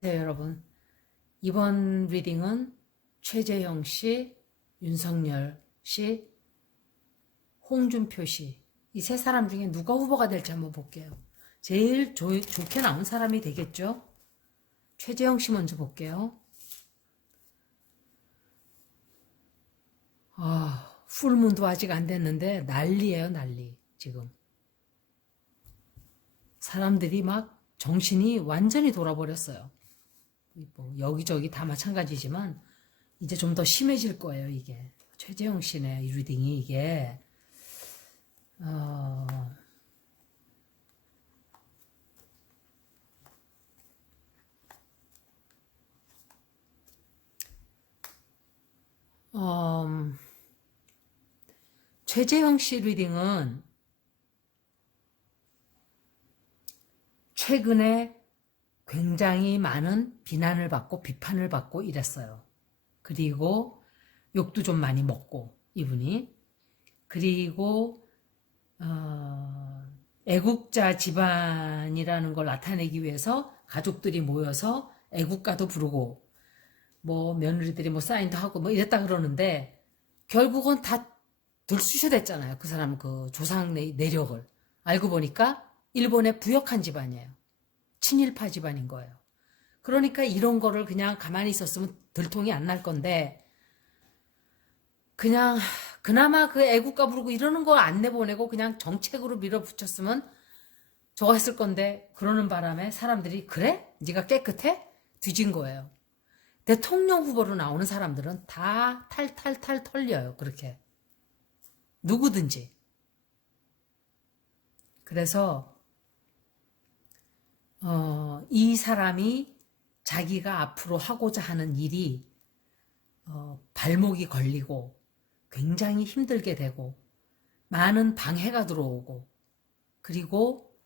네, 여러분. 이번 리딩은 최재형 씨, 윤석열 씨, 홍준표 씨. 이 세 사람 중에 누가 후보가 될지 한번 볼게요. 제일 좋게 나온 사람이 되겠죠? 최재형 씨 먼저 볼게요. 풀문도 아직 안 됐는데 난리예요, 난리. 지금. 사람들이 막 정신이 완전히 돌아버렸어요. 뭐 여기저기 다 마찬가지지만 이제 좀 더 심해질 거예요, 이게. 최재형 씨네, 이 리딩이 이게. 어, 음, 최재형 씨 리딩은 최근에 굉장히 많은 비난을 받고 비판을 받고 이랬어요. 그리고 욕도 좀 많이 먹고, 이분이. 그리고 애국자 집안이라는 걸 나타내기 위해서 가족들이 모여서 애국가도 부르고 뭐 며느리들이 뭐 사인도 하고 뭐 이랬다 그러는데 결국은 다 들쑤셔댔잖아요. 그 사람 그 조상 내력을. 알고 보니까 일본에 부역한 집안이에요. 친일파 집안인 거예요. 그러니까 이런 거를 그냥 가만히 있었으면 들통이 안 날 건데 그냥 그나마 그 애국가 부르고 이러는 거 안 내보내고 그냥 정책으로 밀어붙였으면 저거 했을 건데 그러는 바람에 사람들이 그래? 네가 깨끗해? 뒤진 거예요. 대통령 후보로 나오는 사람들은 다 탈탈탈 털려요. 그렇게. 누구든지. 그래서 이 사람이 자기가 앞으로 하고자 하는 일이 발목이 걸리고 굉장히 힘들게 되고 많은 방해가 들어오고 그리고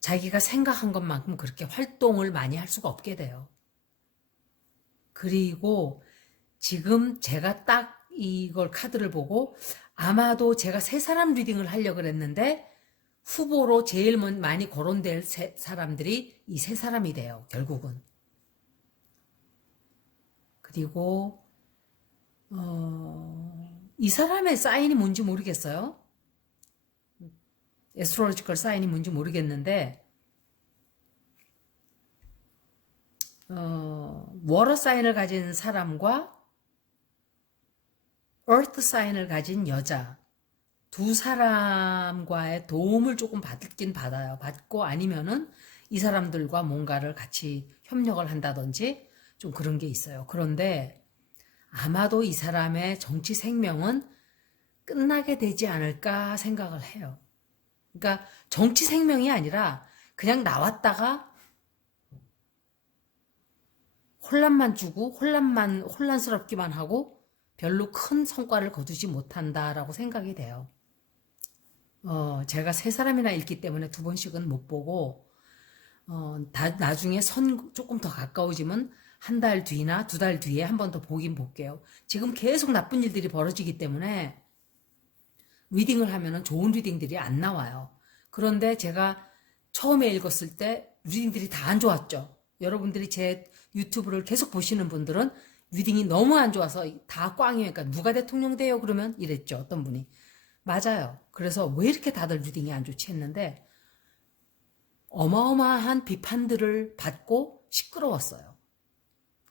자기가 생각한 것만큼 그렇게 활동을 많이 할 수가 없게 돼요. 그리고 지금 제가 딱 이걸 카드를 보고 아마도 제가 세 사람 리딩을 하려고 그랬는데 후보로 제일 많이 거론될 사람들이 이 세 사람이 돼요. 결국은. 그리고 이 사람의 사인이 뭔지 모르겠어요. 에스트로로지컬 사인이 뭔지 모르겠는데 워터 사인을 가진 사람과 earth 사인을 가진 여자 두 사람과의 도움을 조금 받긴 받아요. 받고 아니면은 이 사람들과 뭔가를 같이 협력을 한다든지 좀 그런 게 있어요. 그런데 아마도 이 사람의 정치 생명은 끝나게 되지 않을까 생각을 해요. 그러니까 정치 생명이 아니라 그냥 나왔다가 혼란만 주고 혼란스럽기만 하고 별로 큰 성과를 거두지 못한다라고 생각이 돼요. 제가 세 사람이나 읽기 때문에 두 번씩은 못 보고 나중에 선 조금 더 가까워지면 한 달 뒤나 두 달 뒤에 한 번 더 보긴 볼게요. 지금 계속 나쁜 일들이 벌어지기 때문에 리딩을 하면은 좋은 리딩들이 안 나와요. 그런데 제가 처음에 읽었을 때 리딩들이 다 안 좋았죠. 여러분들이 제 유튜브를 계속 보시는 분들은 리딩이 너무 안 좋아서 다 꽝이에요. 그러니까 누가 대통령 돼요? 그러면 이랬죠. 어떤 분이. 맞아요. 그래서 왜 이렇게 다들 리딩이 안 좋지 했는데 어마어마한 비판들을 받고 시끄러웠어요.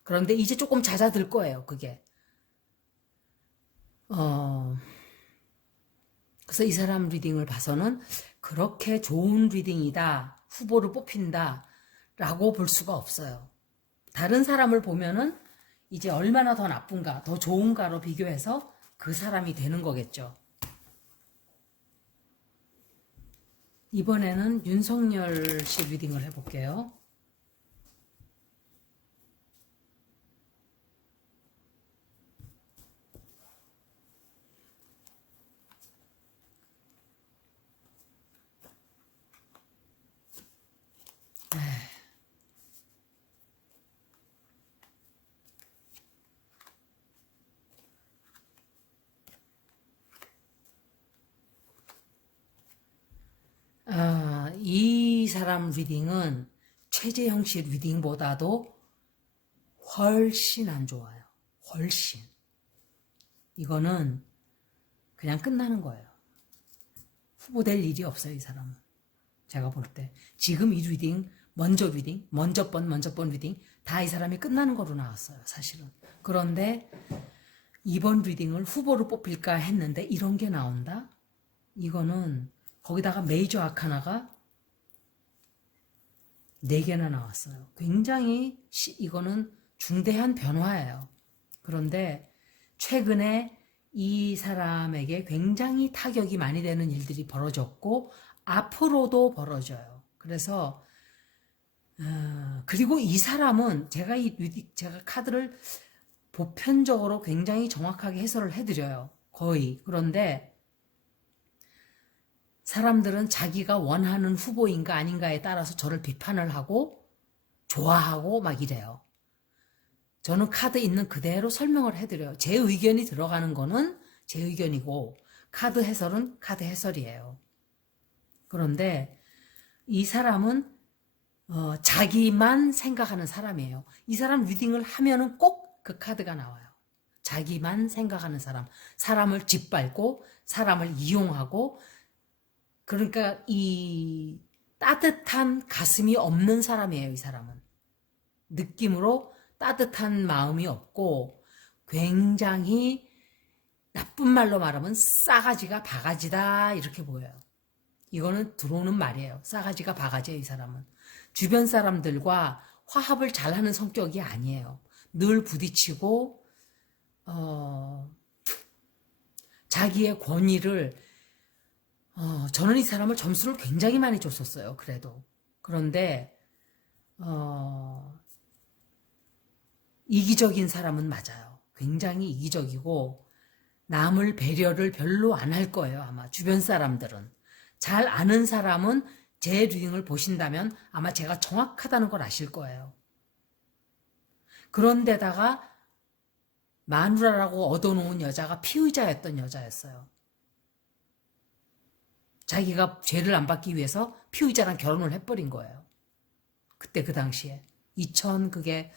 그런데 이제 조금 잦아들 거예요, 그게. 그래서 이 사람 리딩을 봐서는 그렇게 좋은 리딩이다, 후보를 뽑힌다, 라고 볼 수가 없어요. 다른 사람을 보면은 이제 얼마나 더 나쁜가, 더 좋은가로 비교해서 그 사람이 되는 거겠죠. 이번에는 윤석열 씨 리딩을 해볼게요. 사람 리딩은 최재형 씨 리딩보다도 훨씬 안 좋아요. 훨씬. 이거는 그냥 끝나는 거예요. 후보 될 일이 없어요, 이 사람은. 제가 볼 때. 지금 이 리딩, 먼저 번 리딩, 다 이 사람이 끝나는 거로 나왔어요, 사실은. 그런데 이번 리딩을 후보로 뽑힐까 했는데 이런 게 나온다? 이거는 거기다가 메이저 아카나가 4개나 나왔어요. 굉장히 이거는 중대한 변화예요. 그런데 최근에 이 사람에게 굉장히 타격이 많이 되는 일들이 벌어졌고 앞으로도 벌어져요. 그래서 그리고 이 사람은 제가 카드를 보편적으로 굉장히 정확하게 해설을 해드려요. 거의. 그런데 사람들은 자기가 원하는 후보인가 아닌가에 따라서 저를 비판을 하고 좋아하고 막 이래요. 저는 카드 있는 그대로 설명을 해드려요. 제 의견이 들어가는 거는 제 의견이고 카드 해설은 카드 해설이에요. 그런데 이 사람은 자기만 생각하는 사람이에요. 이 사람 리딩을 하면은 꼭 그 카드가 나와요. 자기만 생각하는 사람. 사람을 짓밟고 사람을 이용하고 그러니까 이 따뜻한 가슴이 없는 사람이에요. 이 사람은. 느낌으로 따뜻한 마음이 없고 굉장히 나쁜 말로 말하면 싸가지가 바가지다 이렇게 보여요. 이거는 들어오는 말이에요. 싸가지가 바가지예요. 이 사람은. 주변 사람들과 화합을 잘하는 성격이 아니에요. 늘 부딪히고 자기의 권위를 저는 이 사람을 점수를 굉장히 많이 줬었어요. 그래도. 그런데 이기적인 사람은 맞아요. 굉장히 이기적이고 남을 배려를 별로 안 할 거예요. 아마 주변 사람들은. 잘 아는 사람은 제 리딩을 보신다면 아마 제가 정확하다는 걸 아실 거예요. 그런데다가 마누라라고 얻어놓은 여자가 피의자였던 여자였어요. 자기가 죄를 안 받기 위해서 피의자랑 결혼을 해버린 거예요. 그때 그 당시에. 2000 그게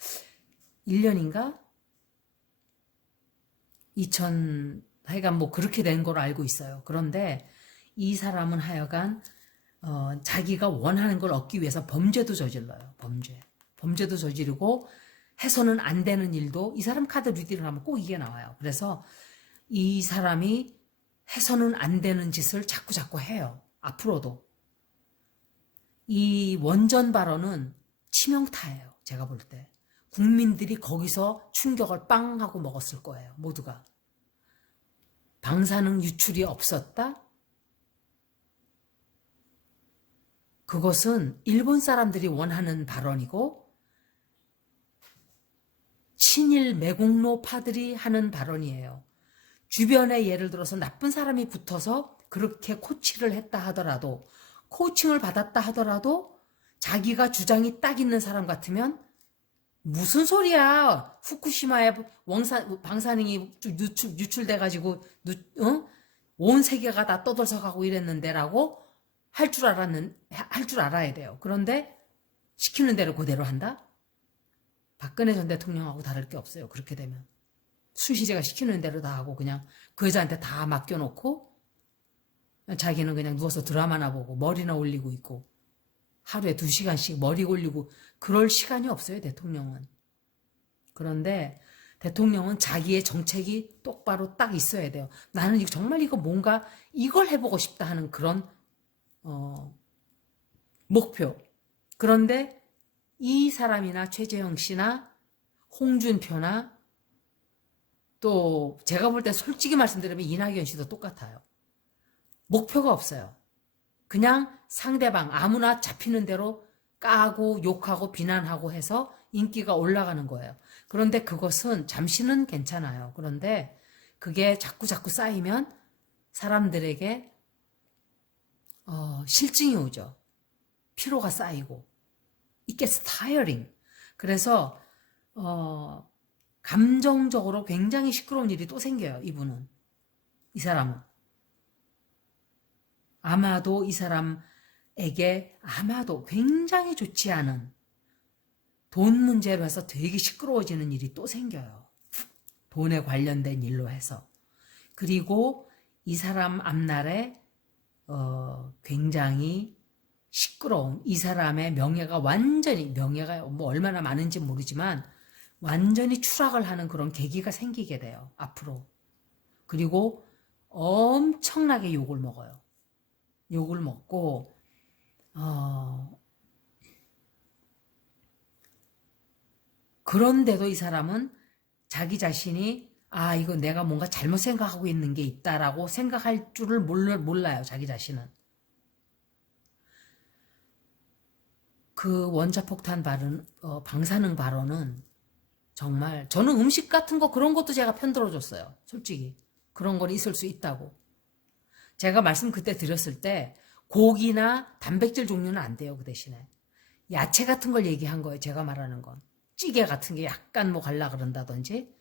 1년인가? 2000 하여간 뭐 그렇게 된 걸로 알고 있어요. 그런데 이 사람은 하여간 자기가 원하는 걸 얻기 위해서 범죄도 저질러요. 범죄도 저지르고 해서는 안 되는 일도 이 사람 카드 리딩을 하면 꼭 이게 나와요. 그래서 이 사람이 해서는 안 되는 짓을 자꾸 해요. 앞으로도. 이 원전 발언은 치명타예요. 제가 볼 때. 국민들이 거기서 충격을 빵 하고 먹었을 거예요. 모두가. 방사능 유출이 없었다? 그것은 일본 사람들이 원하는 발언이고 친일 매국노파들이 하는 발언이에요. 주변에 예를 들어서 나쁜 사람이 붙어서 그렇게 코치를 했다 하더라도 코칭을 받았다 하더라도 자기가 주장이 딱 있는 사람 같으면 무슨 소리야. 후쿠시마에 방사능이 유출돼가지고 온 세계가 다 떠들썩하고 이랬는데 라고 할 줄 알아야 돼요. 그런데 시키는 대로 그대로 한다? 박근혜 전 대통령하고 다를 게 없어요. 그렇게 되면. 수시제가 시키는 대로 다 하고 그냥 그 여자한테 다 맡겨놓고 자기는 그냥 누워서 드라마나 보고 머리나 올리고 있고 하루에 2시간씩 머리 올리고 그럴 시간이 없어요. 대통령은. 그런데 대통령은 자기의 정책이 똑바로 딱 있어야 돼요. 나는 정말 이거 뭔가 이걸 해보고 싶다 하는 그런 목표. 그런데 이 사람이나 최재형 씨나 홍준표나 또 제가 볼 때 솔직히 말씀드리면 이낙연 씨도 똑같아요. 목표가 없어요. 그냥 상대방 아무나 잡히는 대로 까고 욕하고 비난하고 해서 인기가 올라가는 거예요. 그런데 그것은 잠시는 괜찮아요. 그런데 그게 자꾸 쌓이면 사람들에게 실증이 오죠. 피로가 쌓이고 it gets tiring. 그래서 감정적으로 굉장히 시끄러운 일이 또 생겨요. 이분은. 이 사람은. 아마도 이 사람에게 아마도 굉장히 좋지 않은 돈 문제로 해서 되게 시끄러워지는 일이 또 생겨요. 돈에 관련된 일로 해서. 그리고 이 사람 앞날에 굉장히 시끄러운 이 사람의 명예가 뭐 얼마나 많은지 모르지만 완전히 추락을 하는 그런 계기가 생기게 돼요. 앞으로. 그리고 엄청나게 욕을 먹어요. 욕을 먹고 그런데도 이 사람은 자기 자신이 이거 내가 뭔가 잘못 생각하고 있는 게 있다라고 생각할 줄을 몰라요. 자기 자신은. 그 원자폭탄 방사능 발언은 정말 저는 음식 같은 거 그런 것도 제가 편들어줬어요. 솔직히. 그런 건 있을 수 있다고. 제가 말씀 그때 드렸을 때 고기나 단백질 종류는 안 돼요. 그 대신에. 야채 같은 걸 얘기한 거예요. 제가 말하는 건. 찌개 같은 게 약간 뭐 갈라 그런다든지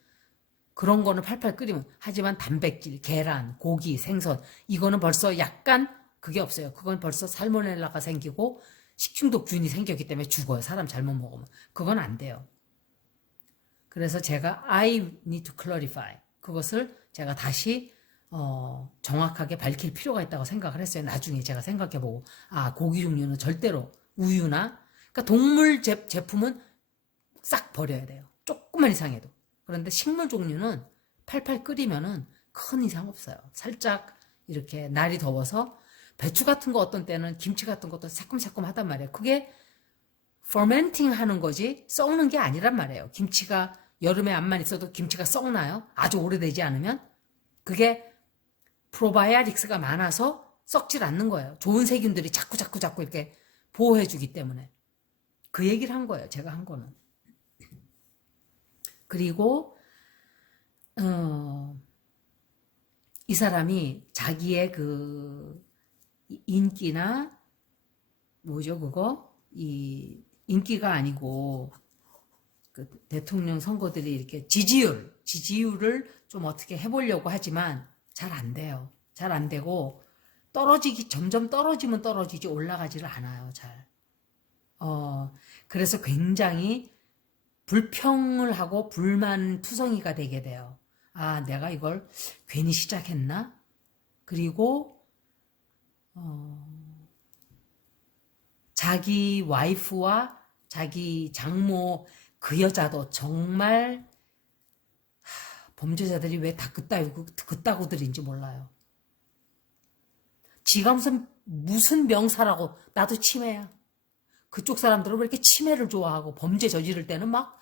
그런 거는 팔팔 끓이면 하지만 단백질, 계란, 고기, 생선 이거는 벌써 약간 그게 없어요. 그건 벌써 살모넬라가 생기고 식중독균이 생겼기 때문에 죽어요. 사람 잘못 먹으면. 그건 안 돼요. 그래서 제가 I need to clarify 그것을 제가 다시 정확하게 밝힐 필요가 있다고 생각을 했어요. 나중에 제가 생각해보고 고기 종류는 절대로 우유나 그러니까 동물 제품은 싹 버려야 돼요. 조금만 이상해도. 그런데 식물 종류는 팔팔 끓이면은 큰 이상 없어요. 살짝 이렇게 날이 더워서 배추 같은 거 어떤 때는 김치 같은 것도 새콤새콤하단 말이에요. 그게 fermenting 하는 거지 썩는 게 아니란 말이에요. 김치가 여름에 안만 있어도 김치가 썩나요? 아주 오래되지 않으면? 그게 프로바이오틱스가 많아서 썩질 않는 거예요. 좋은 세균들이 자꾸 이렇게 보호해주기 때문에. 그 얘기를 한 거예요. 제가 한 거는. 그리고 이 사람이 자기의 그 인기나 뭐죠 그거? 이 인기가 아니고 그 대통령 선거들이 이렇게 지지율을 좀 어떻게 해보려고 하지만 잘 안 돼요. 잘 안 되고 점점 떨어지면 떨어지지 올라가지를 않아요. 잘. 그래서 굉장히 불평을 하고 불만투성이가 되게 돼요. 내가 이걸 괜히 시작했나? 그리고 자기 와이프와 자기 장모 그 여자도 정말 범죄자들이 왜 다 그따구들인지 몰라요. 지가 무슨 명사라고 나도 치매야. 그쪽 사람들은 왜 이렇게 치매를 좋아하고 범죄 저지를 때는 막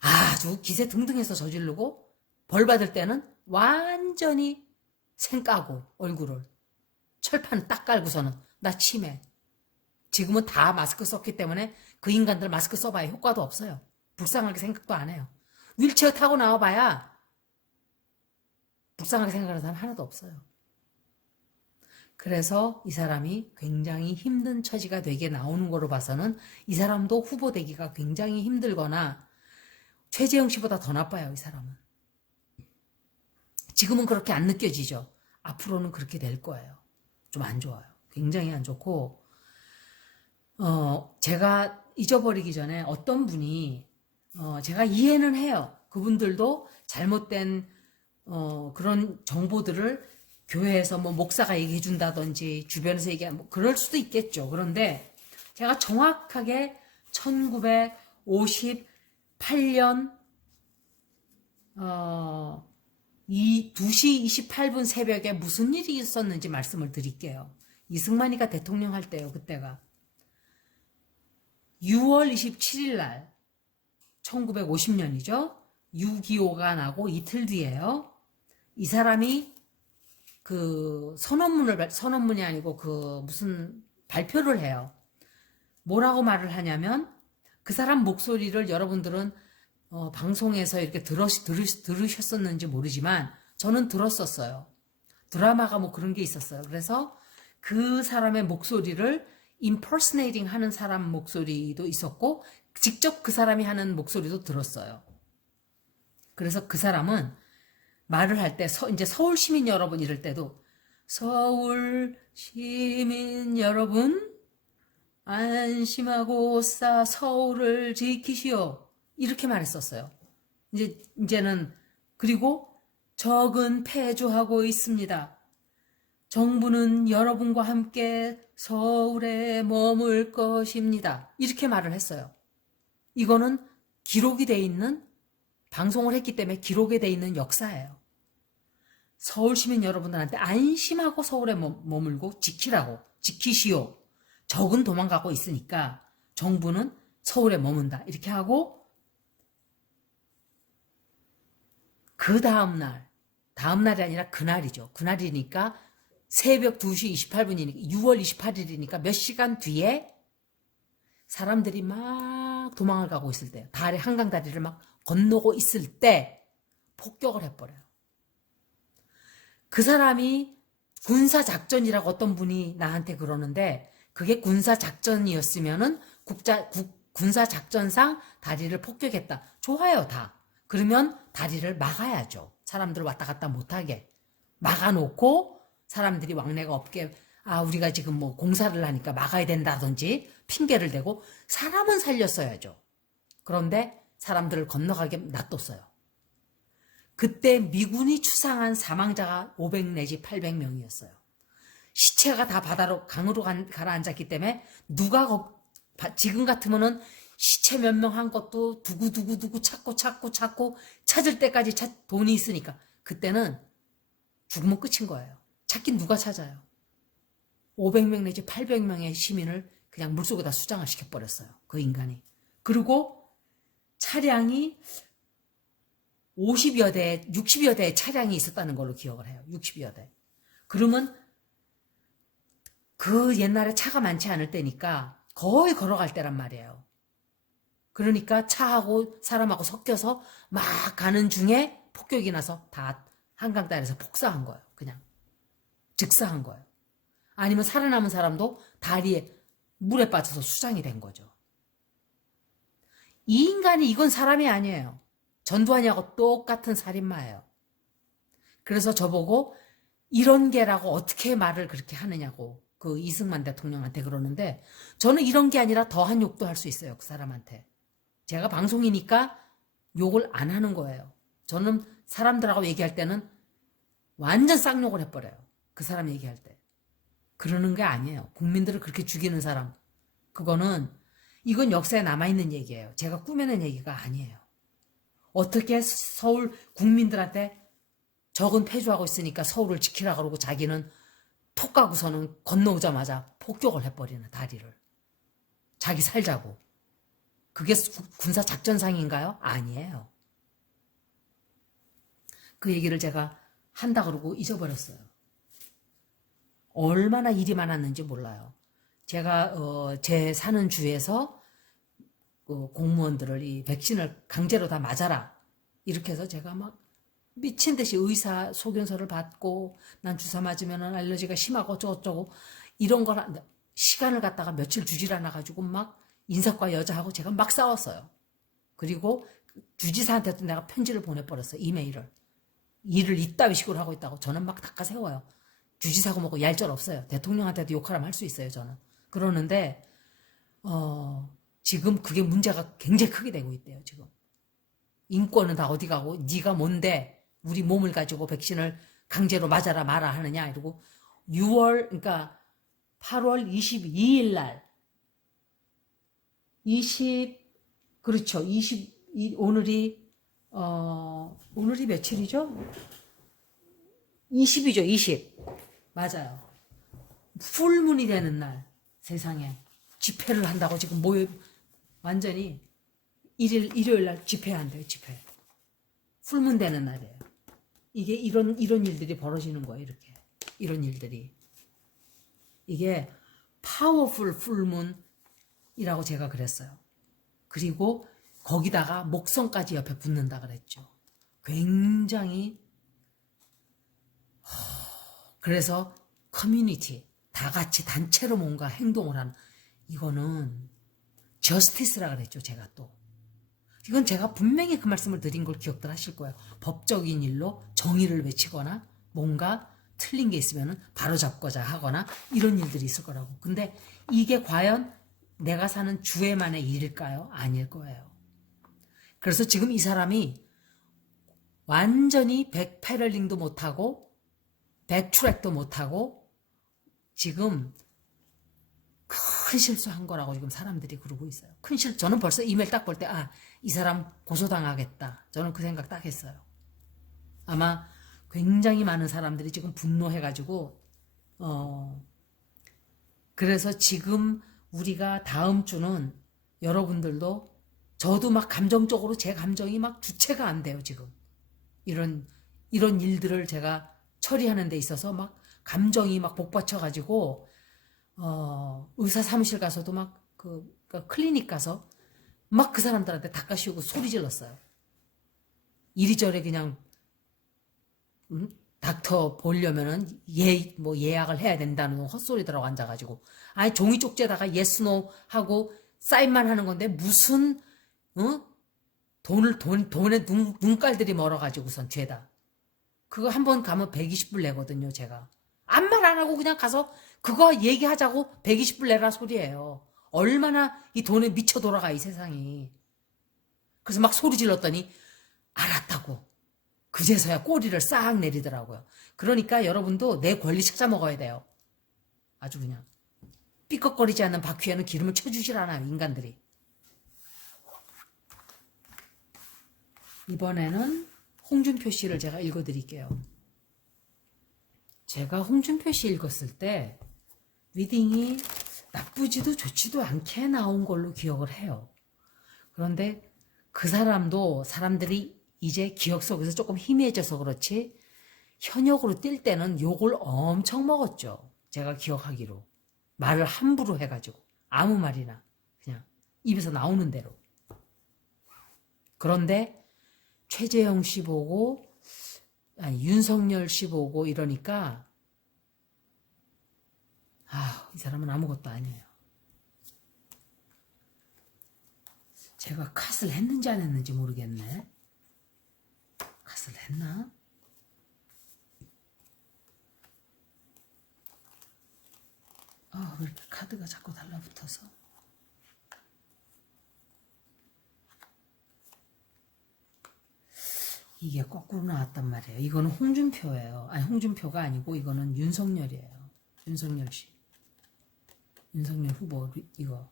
아주 기세 등등해서 저지르고 벌 받을 때는 완전히 생까고 얼굴을 철판 딱 깔고서는 나 치매. 지금은 다 마스크 썼기 때문에 그 인간들 마스크 써봐야 효과도 없어요. 불쌍하게 생각도 안 해요. 휠체어 타고 나와봐야 불쌍하게 생각하는 사람 하나도 없어요. 그래서 이 사람이 굉장히 힘든 처지가 되게 나오는 거로 봐서는 이 사람도 후보되기가 굉장히 힘들거나 최재형 씨보다 더 나빠요. 이 사람은. 지금은 그렇게 안 느껴지죠. 앞으로는 그렇게 될 거예요. 좀 안 좋아요. 굉장히 안 좋고 제가 잊어버리기 전에 어떤 분이 제가 이해는 해요. 그분들도 잘못된 그런 정보들을 교회에서 뭐 목사가 얘기해 준다든지 주변에서 얘기하면 뭐 그럴 수도 있겠죠. 그런데 제가 정확하게 1958년 2시 28분 새벽에 무슨 일이 있었는지 말씀을 드릴게요. 이승만이가 대통령 할 때요. 그때가 6월 27일 날 1950년이죠. 6.25가 나고 이틀 뒤에요. 이 사람이 그 선언문이 아니고 그 무슨 발표를 해요. 뭐라고 말을 하냐면 그 사람 목소리를 여러분들은 방송에서 이렇게 들으셨었는지 모르지만 저는 들었었어요. 드라마가 뭐 그런 게 있었어요. 그래서 그 사람의 목소리를 impersonating 하는 사람 목소리도 있었고 직접 그 사람이 하는 목소리도 들었어요. 그래서 그 사람은 말을 할 때 이제 서울 시민 여러분 이럴 때도 서울 시민 여러분 안심하고 서울을 지키시오. 이렇게 말했었어요. 이제는 그리고 적은 패주하고 있습니다. 정부는 여러분과 함께 서울에 머물 것입니다. 이렇게 말을 했어요. 이거는 기록이 돼 있는 방송을 했기 때문에 기록에 돼 있는 역사예요. 서울 시민 여러분들한테 안심하고 서울에 머물고 지키시오. 적은 도망가고 있으니까 정부는 서울에 머문다. 이렇게 하고 그 다음날이 아니라 그날이죠. 그날이니까 새벽 2시 28분이니까 6월 28일이니까 몇 시간 뒤에 사람들이 막 도망을 가고 있을 때, 한강 다리를 막 건너고 있을 때 폭격을 해버려요. 그 사람이 군사작전이라고 어떤 분이 나한테 그러는데, 그게 군사작전이었으면은 군사작전상 다리를 폭격했다. 좋아요, 다. 그러면 다리를 막아야죠. 사람들 왔다 갔다 못하게. 막아놓고 사람들이 왕래가 없게, 우리가 지금 뭐 공사를 하니까 막아야 된다든지 핑계를 대고 사람은 살렸어야죠. 그런데 사람들을 건너가게 놔뒀어요. 그때 미군이 추상한 사망자가 500 내지 800명이었어요. 시체가 다 강으로 가라앉았기 때문에 지금 같으면은 시체 몇 명 한 것도 두구두구 찾고 찾을 때까지 돈이 있으니까 그때는 죽으면 끝인 거예요. 찾긴 누가 찾아요. 500명 내지 800명의 시민을 그냥 물속에다 수장을 시켜버렸어요. 그 인간이. 그리고 차량이 50여 대, 60여 대의 차량이 있었다는 걸로 기억을 해요. 60여 대. 그러면 그 옛날에 차가 많지 않을 때니까 거의 걸어갈 때란 말이에요. 그러니까 차하고 사람하고 섞여서 막 가는 중에 폭격이 나서 다 한강다리에서 폭사한 거예요. 그냥 즉사한 거예요. 아니면 살아남은 사람도 다리에 물에 빠져서 수장이 된 거죠. 이 인간이 이건 사람이 아니에요. 전두환이하고 똑같은 살인마예요. 그래서 저보고 이런 게라고 어떻게 말을 그렇게 하느냐고 그 이승만 대통령한테 그러는데, 저는 이런 게 아니라 더한 욕도 할 수 있어요. 그 사람한테. 제가 방송이니까 욕을 안 하는 거예요. 저는 사람들하고 얘기할 때는 완전 쌍욕을 해버려요. 그 사람 얘기할 때. 그러는 게 아니에요. 국민들을 그렇게 죽이는 사람. 이건 역사에 남아있는 얘기예요. 제가 꾸며낸 얘기가 아니에요. 어떻게 서울 국민들한테 적은 패주하고 있으니까 서울을 지키라 그러고 자기는 톡 가고서는 건너오자마자 폭격을 해버리는 다리를. 자기 살자고. 그게 군사작전상인가요? 아니에요. 그 얘기를 제가 한다 그러고 잊어버렸어요. 얼마나 일이 많았는지 몰라요. 제가 제 사는 주에서 공무원들을 이 백신을 강제로 다 맞아라. 이렇게 해서 제가 막 미친 듯이 의사 소견서를 받고, 난 주사 맞으면 알러지가 심하고 어쩌고 이런 걸 시간을 갖다가 며칠 주질 않아 가지고 막 인사과 여자하고 제가 막 싸웠어요. 그리고 주지사한테도 내가 편지를 보내버렸어요. 이메일을. 일을 이따위 식으로 하고 있다고. 저는 막 닦아 세워요. 주지사고 뭐고 얄짤 없어요. 대통령한테도 욕하라면 할 수 있어요. 저는. 그러는데 지금 그게 문제가 굉장히 크게 되고 있대요. 지금. 인권은 다 어디 가고, 네가 뭔데 우리 몸을 가지고 백신을 강제로 맞아라 마라 하느냐 이러고. 그러니까 8월 22일 날 그렇죠. 오늘이 며칠이죠? 20이죠. 20. 맞아요. 풀문이 되는 날, 세상에 집회를 한다고 지금 완전히 일요일 날 집회한대요. 집회. 풀문 되는 날이에요. 이게 이런 일들이 벌어지는 거예요. 이렇게. 이런 일들이. 이게 파워풀 풀문이라고 제가 그랬어요. 그리고 거기다가 목성까지 옆에 붙는다 그랬죠. 굉장히. 그래서 커뮤니티, 다 같이 단체로 뭔가 행동을 하는, 이거는 저스티스라 그랬죠. 제가 또. 이건 제가 분명히 그 말씀을 드린 걸 기억들 하실 거예요. 법적인 일로 정의를 외치거나 뭔가 틀린 게 있으면 바로잡고자 하거나 이런 일들이 있을 거라고. 근데 이게 과연 내가 사는 주에만의 일일까요? 아닐 거예요. 그래서 지금 이 사람이 완전히 백패럴링도 못하고 백트랙도 못하고 지금 큰 실수한 거라고 지금 사람들이 그러고 있어요. 큰 실수. 저는 벌써 이메일 딱 볼 때 이 사람 고소당하겠다. 저는 그 생각 딱 했어요. 아마 굉장히 많은 사람들이 지금 분노해가지고 그래서 지금 우리가 다음 주는 여러분들도 저도 막 감정적으로 제 감정이 막 주체가 안 돼요. 지금 이런 일들을 제가 처리하는 데 있어서 막 감정이 막 복받쳐가지고 의사 사무실 가서도 막 그러니까 클리닉 가서 막 그 사람들한테 닦아씌우고 소리 질렀어요. 이리저리 그냥 닥터 보려면은 예약을 해야 된다는 헛소리들하고 앉아가지고 종이 쪽지에다가 yes no 하고 사인만 하는 건데 무슨 돈에 눈깔들이 멀어가지고선 죄다. 그거 한 번 가면 120불 내거든요, 제가. 아무 말 안 하고 그냥 가서 그거 얘기하자고 120불 내라 소리예요. 얼마나 이 돈에 미쳐 돌아가, 이 세상이. 그래서 막 소리 질렀더니 알았다고. 그제서야 꼬리를 싹 내리더라고요. 그러니까 여러분도 내 권리 찾아 먹어야 돼요. 아주 그냥. 삐걱거리지 않는 바퀴에는 기름을 쳐주질 않아요, 인간들이. 이번에는 홍준표 씨를 제가 읽어드릴게요. 제가 홍준표 씨 읽었을 때 리딩이 나쁘지도 좋지도 않게 나온 걸로 기억을 해요. 그런데 그 사람도 사람들이 이제 기억 속에서 조금 희미해져서 그렇지 현역으로 뛸 때는 욕을 엄청 먹었죠. 제가 기억하기로. 말을 함부로 해가지고 아무 말이나 그냥 입에서 나오는 대로. 그런데 최재형 씨 보고 윤석열 씨 보고 이러니까 이 사람은 아무것도 아니에요. 제가 컷을 했는지 안 했는지 모르겠네. 컷을 했나? 왜 이렇게 카드가 자꾸 달라붙어서. 이게 거꾸로 나왔단 말이에요. 이거는 홍준표예요. 홍준표가 아니고 이거는 윤석열이에요. 윤석열 씨. 윤석열 후보 이거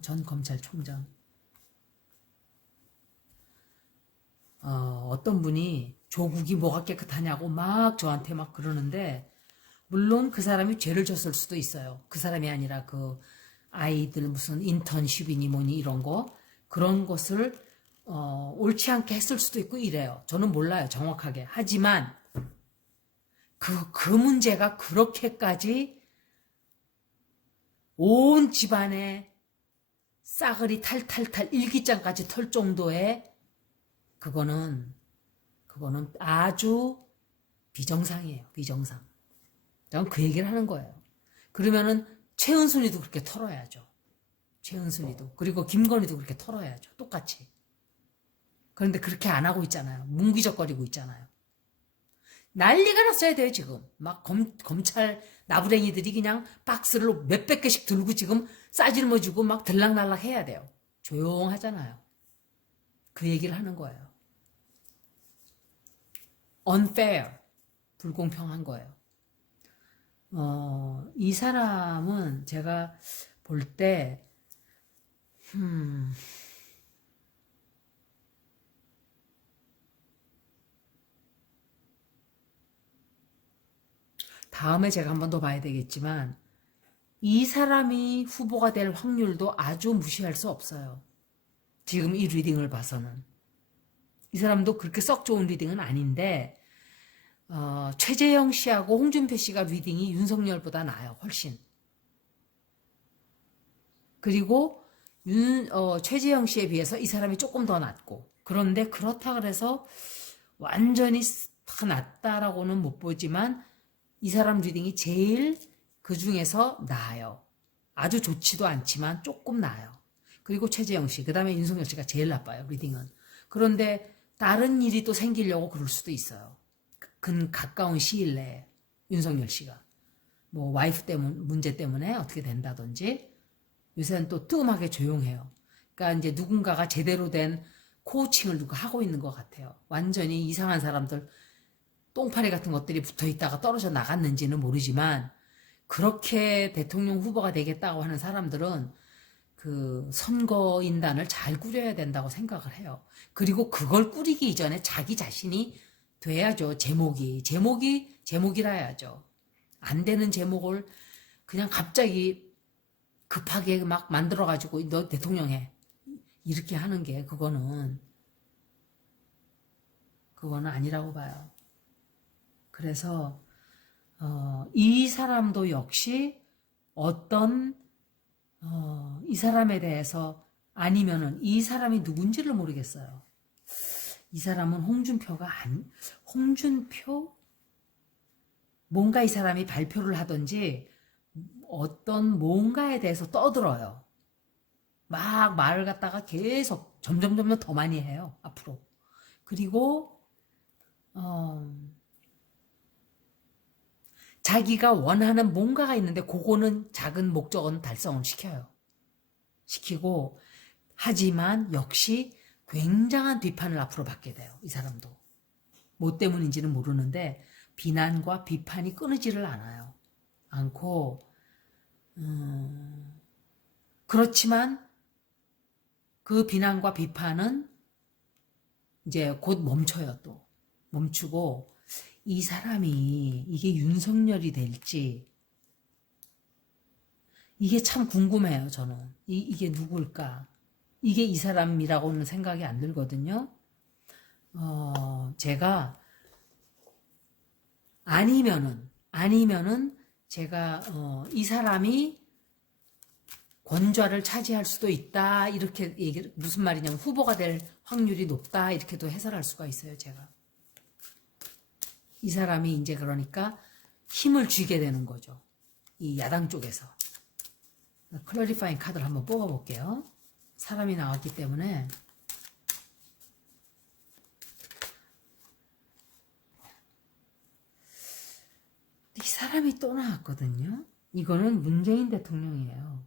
전 검찰총장. 어떤 분이 조국이 뭐가 깨끗하냐고 막 저한테 막 그러는데 물론 그 사람이 죄를 졌을 수도 있어요. 그 사람이 아니라 그 아이들 무슨 인턴십이니 뭐니 이런 거 그런 것을 옳지 않게 했을 수도 있고 이래요. 저는 몰라요 정확하게. 하지만 그 문제가 그렇게까지 온 집안에 싸그리 탈탈탈 일기장까지 털 정도의 그거는 아주 비정상이에요. 비정상. 저는 그 얘기를 하는 거예요. 그러면은 최은순이도 그렇게 털어야죠. 최은순이도. 그리고 김건희도 그렇게 털어야죠. 똑같이. 그런데 그렇게 안 하고 있잖아요. 뭉기적거리고 있잖아요. 난리가 났어야 돼요, 지금. 막 검찰 나부랭이들이 그냥 박스를 몇백 개씩 들고 지금 싸질머지고 막 들락날락 해야 돼요. 조용하잖아요. 그 얘기를 하는 거예요. unfair. 불공평한 거예요. 이 사람은 제가 볼 때, 다음에 제가 한 번 더 봐야 되겠지만 이 사람이 후보가 될 확률도 아주 무시할 수 없어요. 지금 이 리딩을 봐서는. 이 사람도 그렇게 썩 좋은 리딩은 아닌데 최재형 씨하고 홍준표 씨가 리딩이 윤석열보다 나아요. 훨씬. 그리고 최재형 씨에 비해서 이 사람이 조금 더 낫고 그런데 그렇다 그래서 완전히 다 낫다라고는 못 보지만 이 사람 리딩이 제일 그 중에서 나아요. 아주 좋지도 않지만 조금 나아요. 그리고 최재형 씨, 그 다음에 윤석열 씨가 제일 나빠요. 리딩은. 그런데 다른 일이 또 생기려고 그럴 수도 있어요. 가까운 시일 내에 윤석열 씨가 뭐 와이프 문제 때문에 어떻게 된다든지 요새는 또 뜨끔하게 조용해요. 그러니까 이제 누군가가 제대로 된 코칭을 누가 하고 있는 것 같아요. 완전히 이상한 사람들, 똥파리 같은 것들이 붙어 있다가 떨어져 나갔는지는 모르지만, 그렇게 대통령 후보가 되겠다고 하는 사람들은 그 선거인단을 잘 꾸려야 된다고 생각을 해요. 그리고 그걸 꾸리기 이전에 자기 자신이 돼야죠. 제목이라 해야죠. 안 되는 제목을 그냥 갑자기 급하게 막 만들어가지고 너 대통령 해. 이렇게 하는 게 그거는 아니라고 봐요. 그래서 이 사람도 역시 어떤 이 사람에 대해서 아니면은 이 사람이 누군지를 모르겠어요. 이 사람은 홍준표? 뭔가 이 사람이 발표를 하든지 어떤 뭔가에 대해서 떠들어요. 막 말을 갖다가 계속 점점 더 많이 해요. 앞으로. 그리고 자기가 원하는 뭔가가 있는데 그거는 작은 목적은 달성을 시키고 하지만 역시 굉장한 비판을 앞으로 받게 돼요. 이 사람도. 뭐 때문인지는 모르는데 비난과 비판이 끊이지를 않고 그렇지만 그 비난과 비판은 이제 곧 멈춰요. 또 멈추고 이 사람이 이게 윤석열이 될지 이게 참 궁금해요. 저는 이게 누굴까? 이게 이 사람이라고는 생각이 안 들거든요. 제가 아니면은 제가 이 사람이 권좌를 차지할 수도 있다 이렇게 얘기를 무슨 말이냐면 후보가 될 확률이 높다 이렇게도 해설할 수가 있어요. 제가 이 사람이 이제 그러니까 힘을 쥐게 되는 거죠. 이 야당 쪽에서. 클래리파잉 카드를 한번 뽑아볼게요. 사람이 나왔기 때문에 이 사람이 또 나왔거든요. 이거는 문재인 대통령이에요.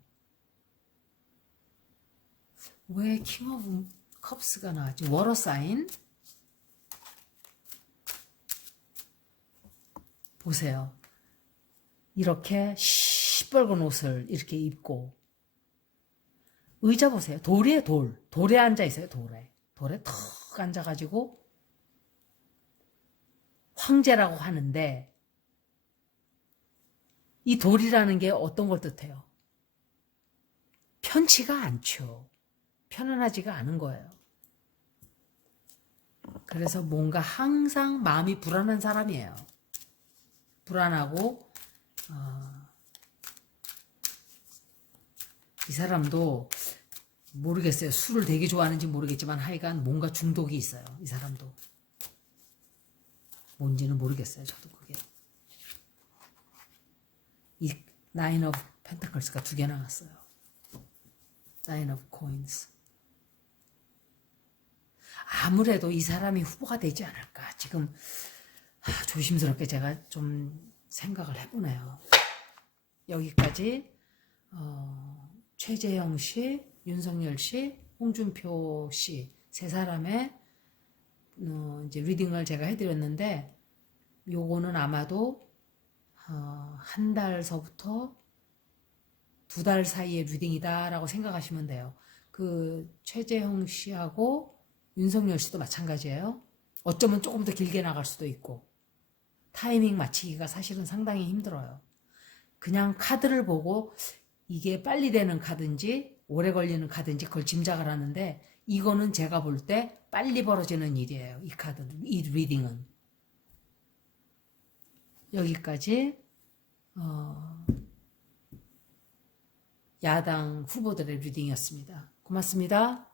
왜 킹 오브 컵스가 나왔지? 워러 사인. 보세요. 이렇게 시뻘건 옷을 이렇게 입고 의자 보세요. 돌이에요. 돌에 앉아 있어요. 돌에 턱 앉아가지고 황제라고 하는데 이 돌이라는 게 어떤 걸 뜻해요? 편치가 않죠. 편안하지가 않은 거예요. 그래서 뭔가 항상 마음이 불안한 사람이에요. 불안하고 이 사람도 모르겠어요. 술을 되게 좋아하는지 모르겠지만 하여간 뭔가 중독이 있어요. 이 사람도. 뭔지는 모르겠어요. 저도 그게. 이 나인 오브 펜타클스가 2개 나왔어요. 나인 오브 코인스. 아무래도 이 사람이 후보가 되지 않을까. 지금 조심스럽게 제가 좀 생각을 해보네요. 여기까지 최재형 씨, 윤석열 씨, 홍준표 씨 세 사람의 이제 리딩을 제가 해드렸는데 요거는 아마도 한 달서부터 2달 사이의 리딩이다라고 생각하시면 돼요. 그 최재형 씨하고 윤석열 씨도 마찬가지예요. 어쩌면 조금 더 길게 나갈 수도 있고 타이밍 맞추기가 사실은 상당히 힘들어요. 그냥 카드를 보고 이게 빨리 되는 카드인지 오래 걸리는 카드인지 그걸 짐작을 하는데 이거는 제가 볼 때 빨리 벌어지는 일이에요. 이 카드는, 이 리딩은. 여기까지 야당 후보들의 리딩이었습니다. 고맙습니다.